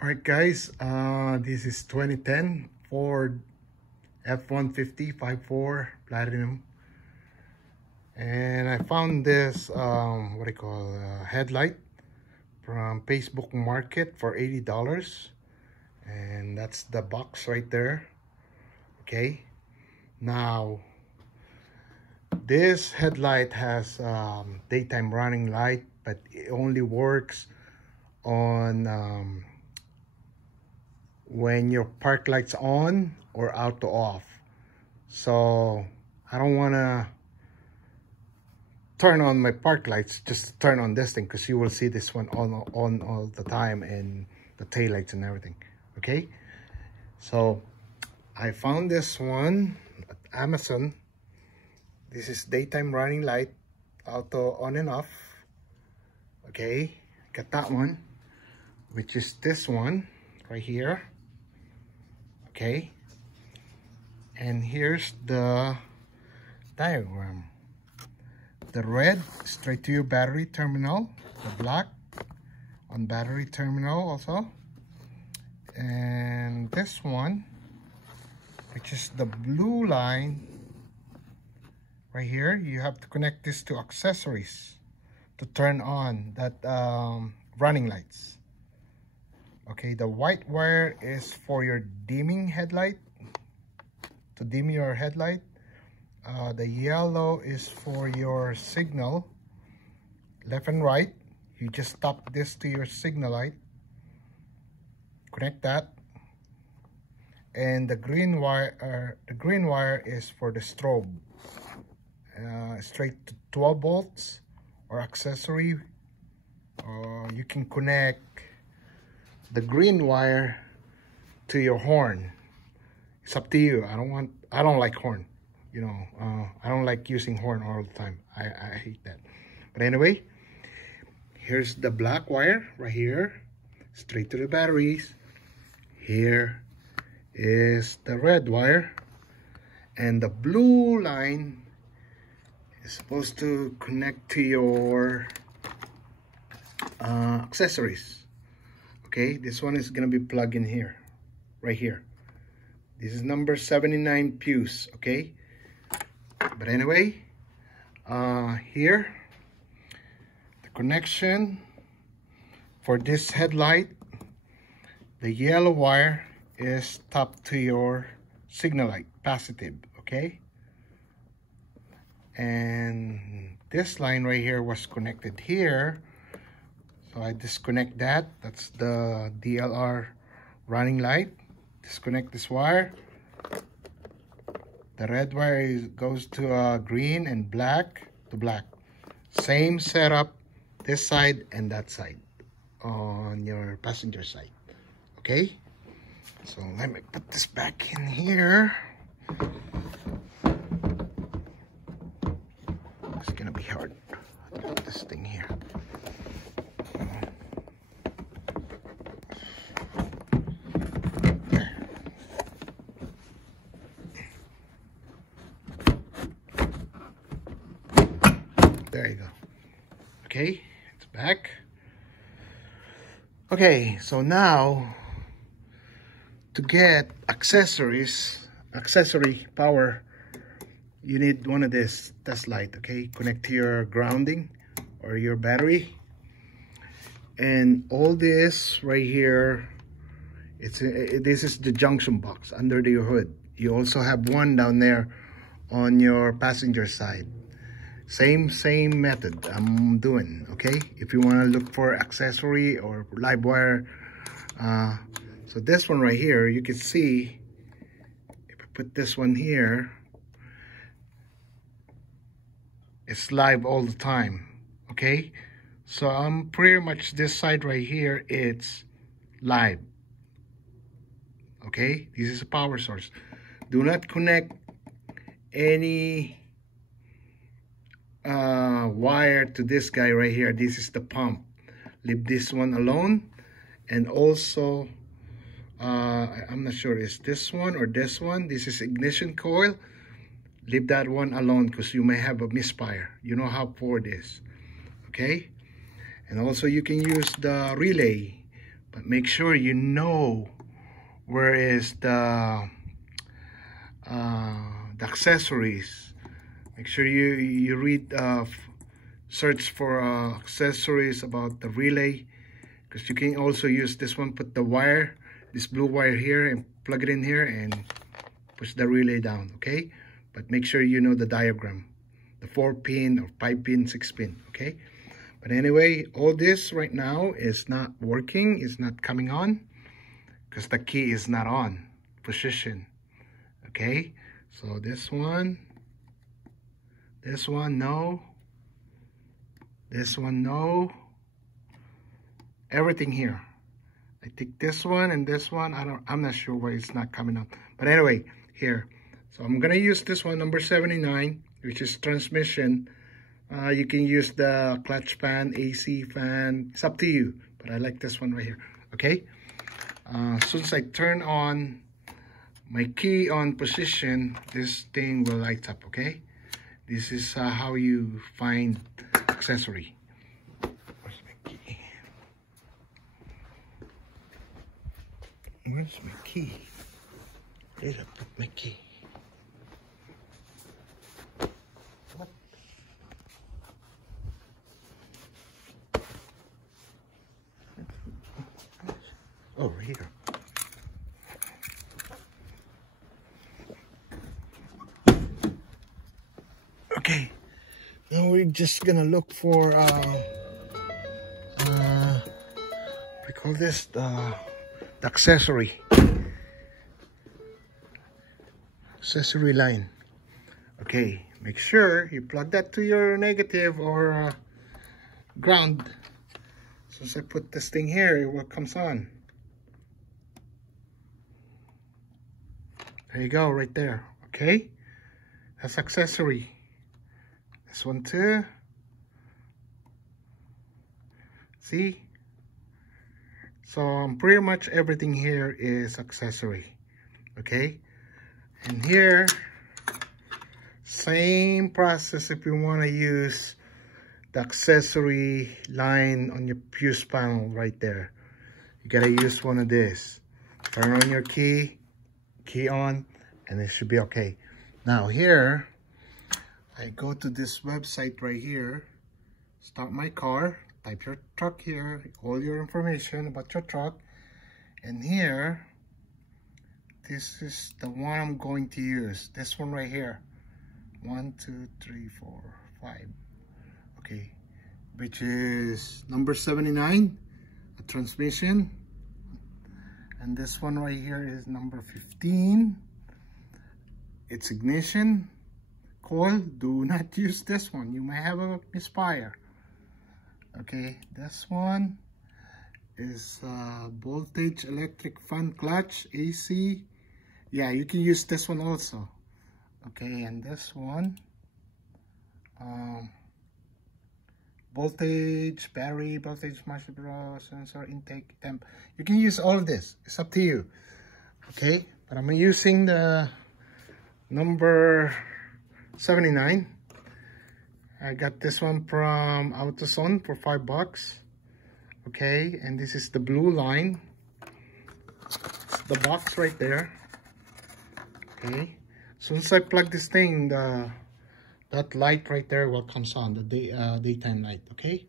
Alright guys, this is 2010 Ford F150 5.4 Platinum, and I found this headlight from Facebook Market for $80, and that's the box right there. Okay, now this headlight has daytime running light, but it only works on when your park light's on or auto off. So I don't want to turn on my park lights, just turn on this thing, because you will see this one on all the time, and the tail lights and everything. Okay, so I found this one at Amazon. This is daytime running light, auto on and off. Okay, got that one, which is this one right here. Okay, and here's the diagram. The red straight to your battery terminal, the black on battery terminal also, and this one, which is the blue line right here. You have to connect this to accessories to turn on that running lights. Okay, the white wire is for your dimming headlight, to dim your headlight. The yellow is for your signal, left and right. You just stop this to your signal light, connect that. And the green wire is for the strobe, straight to 12 volts or accessory. You can connect the green wire to your horn. It's up to you. I don't like horn, you know. I don't like using horn all the time. I hate that. But anyway, here's the black wire right here, straight to the batteries. Here is the red wire, and the blue line is supposed to connect to your accessories. Okay, this one is gonna be plugged in here, right here. This is number 79 fuse. Okay, but anyway, here the connection for this headlight, the yellow wire is tapped to your signal light, positive. Okay, and this line right here was connected here, so I disconnect that. That's the DLR running light. Disconnect this wire. The red wire goes to green, and black to black. Same setup this side and that side on your passenger side. Okay, so let me put this back in here. It's gonna be hard to put this thing here. There you go. Okay, it's back. Okay, so now to get accessory power, you need one of this test light. Okay, connect to your grounding or your battery, and all this right here, this is the junction box under the hood. You also have one down there on your passenger side. Same method I'm doing. Okay, if you want to look for accessory or live wire, so this one right here, you can see if I put this one here, it's live all the time. Okay, so I'm pretty much this side right here, it's live. Okay, this is a power source. Do not connect any wire to this guy right here. This is the pump. Leave this one alone. And also I'm not sure, is this one or this one? This is ignition coil. Leave that one alone, because you may have a misfire. You know how Ford is. Okay, and also you can use the relay but make sure you know where is the accessories. Make sure you read search for accessories about the relay, because you can also use this one. Put the wire, this blue wire here, and plug it in here and push the relay down. Okay, but make sure you know the diagram, the 4-pin or 5-pin, 6-pin. Okay, but anyway, all this right now is not working, is not coming on, because the key is not on position. Okay, so this one no, this one no, everything here. I think this one and this one, I'm not sure why it's not coming up, but anyway, here. So I'm gonna use this one, number 79, which is transmission. You can use the clutch fan, AC fan, it's up to you, but I like this one right here. Okay, as soon as I turn on my key on position, this thing will light up. Okay, this is how you find accessory. Where's my key? Where's my key? Where did I put my key? What? Over here. Okay, now we're just gonna look for we call this the accessory line. Okay, make sure you plug that to your negative or ground. So as I put this thing here, what comes on? There you go, right there. Okay, that's accessory. This one too. See? So pretty much everything here is accessory. Okay? And here, same process if you want to use the accessory line on your fuse panel right there. You gotta use one of this. Turn on your key on, and it should be okay. Now here, I go to this website right here, start my car, type your truck here, all your information about your truck, and here, this is the one I'm going to use, this one right here, 1 2 3 4 5, okay, which is number 79, a transmission, and this one right here is number 15, it's ignition coil. Do not use this one, you might have a misfire. Okay, this one is voltage, electric fan, clutch, AC. Yeah, you can use this one also. Okay, and this one voltage, battery, voltage, marshmallow, sensor, intake, temp. You can use all of this, it's up to you. Okay, but I'm using the number 79. I got this one from AutoZone for $5. Okay, and this is the blue line. It's the box right there. Okay, as soon as I plug this thing, that light right there will comes on, the daytime light. Okay,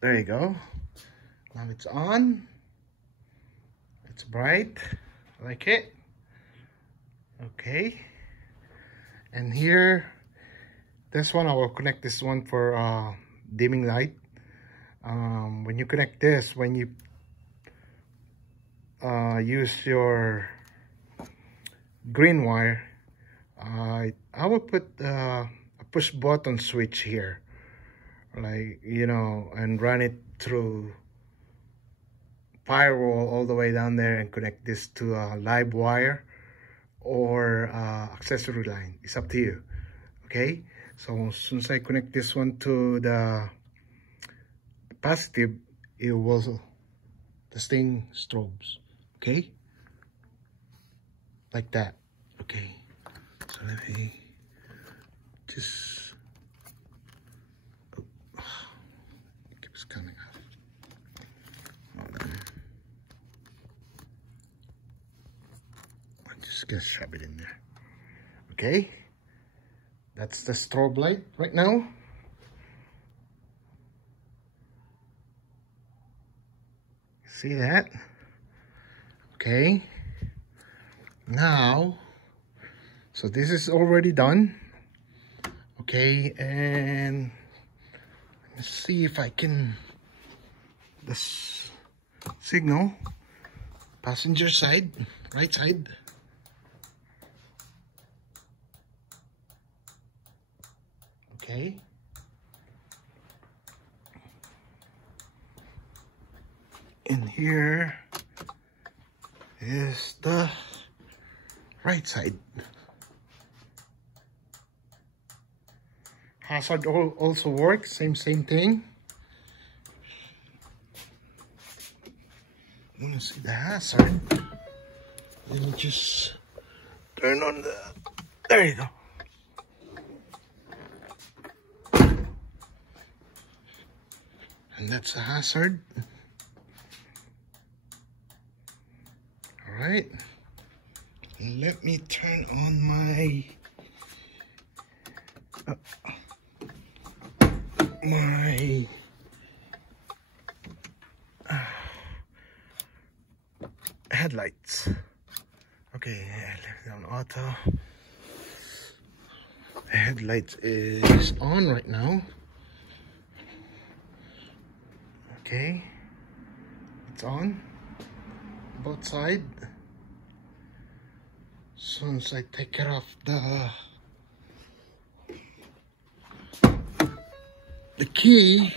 there you go. Now it's on. It's bright. I like it. Okay, and here, this one I will connect this one for dimming light. When you connect this, when you use your green wire, I will put a push button switch here, like, you know, and run it through firewall all the way down there and connect this to a live wire or accessory line. It's up to you. Okay, so as soon as I connect this one to the positive, it will the thing strobes. Okay, like that. Okay, so let me just, oh, it keeps coming out. just gonna shove it in there. Okay, that's the strobe light right now. See that? Okay, now, so this is already done. Okay, and let's see if I can, this signal, passenger side, right side. Okay. And here is the right side. Hazard also works, same thing. You want to see the hazard? Let me just turn on the, there you go. And that's a hazard. All right. Let me turn on my headlights. Okay, left it on auto. The headlights is on right now. Okay, it's on both sides. As soon as I take it off, the key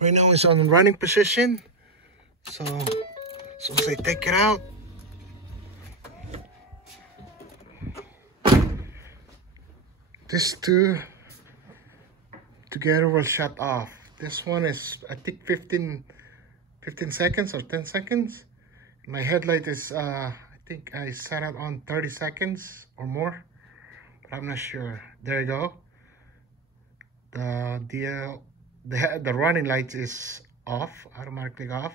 right now is on running position. So as soon as I take it out, these two together will shut off. This one is, I think, 15 seconds or 10 seconds. My headlight is, I think I set it on 30 seconds or more, but I'm not sure. There you go. The running light is off, automatically off.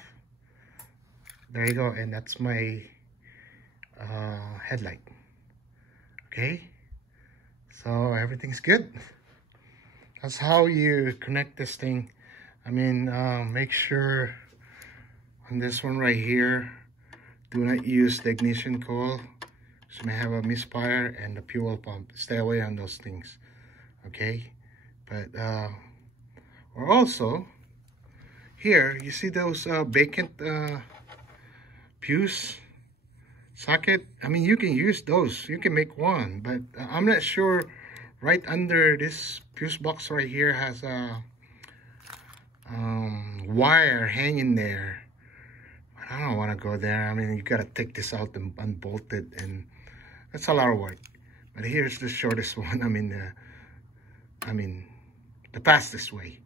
There you go, and that's my headlight. Okay, so everything's good. That's how you connect this thing. I mean, make sure on this one right here, do not use the ignition coil. So you may have a misfire, and the fuel pump. Stay away on those things. Okay, but or also here you see those vacant fuse socket. I mean, you can use those. You can make one, but I'm not sure. Right under this fuse box right here has a wire hanging there. I don't want to go there. I mean, you gotta take this out and unbolt it, and that's a lot of work. But here's the shortest one. I mean the fastest way.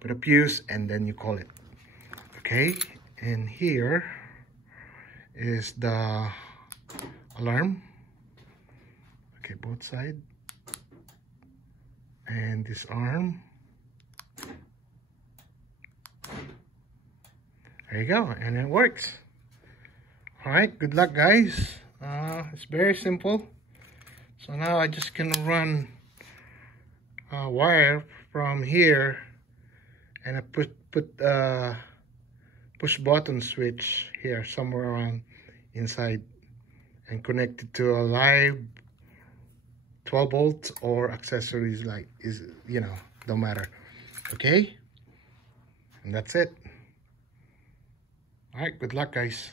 Put a fuse and then you call it. Okay, and here is the alarm. Okay, both sides. And this arm. There you go, and it works. All right, good luck, guys. It's very simple. So now I just can run a wire from here, and I put push button switch here somewhere around inside, and connect it to a live 12 volts or accessories, like, is, you know, don't matter. Okay, and that's it. All right, good luck, guys.